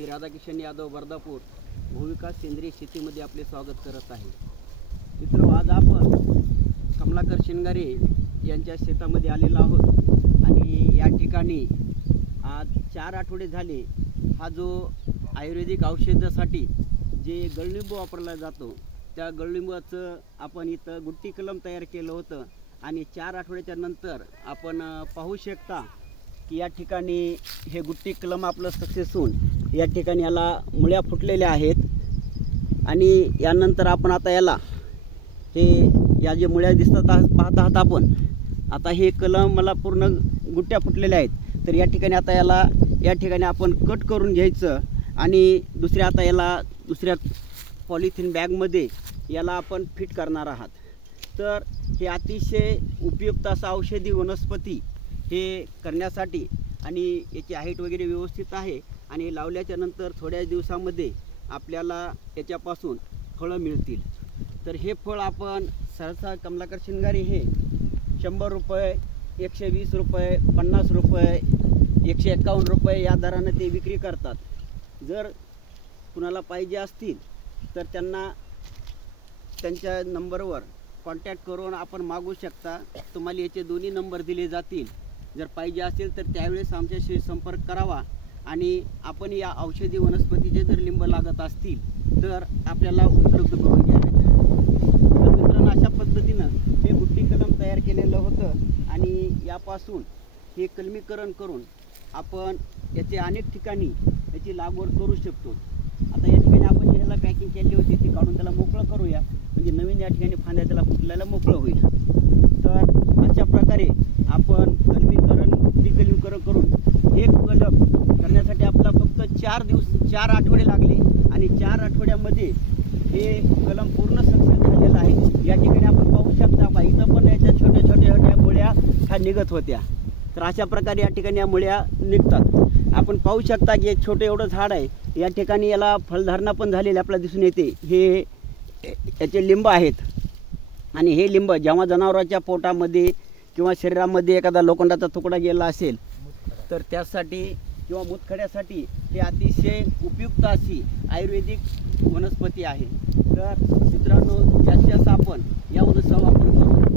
मी राधाकिशन यादव वर्धापूर भूविकास सेंद्रिय शेतीमध्ये आपले स्वागत करत आहे. मित्र आज आपण कमलाकर शिंगारे यांच्या शेतामध्ये आलेलो आहोत आणि या ठिकाणी आज चार आठवडे झाले. हा जो आयुर्वेदिक औषधासाठी जे गळलिंबू वापरला जातो त्या गळलिंबाचं आपण इथं गुट्टी कलम तयार केलं होतं आणि चार आठवड्याच्या नंतर आपण पाहू शकता की या ठिकाणी हे गुट्टी कलम आपलं सक्सेस होऊन या ठिकाणी याला मुळ्या फुटलेल्या आहेत. आणि यानंतर आपण आता याला हे या जे मुळ्या दिसतात पाहत आहात आपण आता हे कलम मला पूर्ण गुट्ट्या फुटलेल्या आहेत. तर या ठिकाणी आता याला या ठिकाणी आपण कट करून घ्यायचं आणि दुसऱ्या आता याला दुसऱ्या पॉलिथिन बॅगमध्ये याला आपण फिट करणार आहात. तर हे अतिशय उपयुक्त असं औषधी वनस्पती हे करण्यासाठी आणि याची हाईट वगैरे व्यवस्थित आहे. आणि लावल्याच्या नंतर थोड्या दिवसामध्ये आपल्याला त्याच्यापासून फळं मिळतील. तर हे फळ आपण सहसा कमलाकर शिंगारी हे शंभर रुपये एकशे वीस रुपये पन्नास रुपये एकशे एकावन्न रुपये या दरानं ते विक्री करतात. जर कुणाला पाहिजे असतील तर त्यांना त्यांच्या नंबरवर कॉन्टॅक्ट करून आपण मागू शकता. तुम्हाला याचे दोन्ही नंबर दिले जातील. जर पाहिजे असेल तर त्यावेळेस आमच्याशी संपर्क करावा. आणि आपण या औषधी वनस्पतीचे जर लिंब लागत असतील तर आपल्याला उपलब्ध करून घ्यावेत तर मित्रांनो अशा पद्धतीनं हे गुट्टी कलम तयार केलेलं होतं आणि यापासून हे कलमीकरण करून आपण याचे अनेक ठिकाणी याची लागवड करू शकतो. आता या ठिकाणी आपण ज्याला पॅकिंग केली होती ती काढून त्याला मोकळं करूया. म्हणजे नवीन या ठिकाणी फांद्या त्याला फुटल्याला मोकळं होईल तर अशा प्रकारे आपण कलमीकरण डिकलमीकरण करून एक कलम करण्यासाठी आपला फक्त चार दिवस चार आठवडे लागले आणि चार आठवड्यामध्ये हे कलम पूर्ण सक्सेस झालेलं आहे. या ठिकाणी आपण पाहू शकता बा इथं पण याच्या छोट्या छोट्या छोट्या मुळ्या ह्या निघत होत्या. तर अशा प्रकारे या ठिकाणी या मुळ्या निघतात. आपण पाहू शकता की हे छोटं एवढं झाड आहे. या ठिकाणी याला फलधारणा पण झालेली आपल्याला दिसून येते. हे याचे लिंब आहेत. आणि हे लिंब जेव्हा जनावराच्या पोटामध्ये किंवा शरीरामध्ये एखादा लोखंडाचा तुकडा गेला असेल तर त्यासाठी किंवा मुतखड्यासाठी हे अतिशय उपयुक्त अशी आयुर्वेदिक वनस्पती आहे. तर मित्रांनो जास्तीत जास्त आपण या वनस्पतीचा वापर करून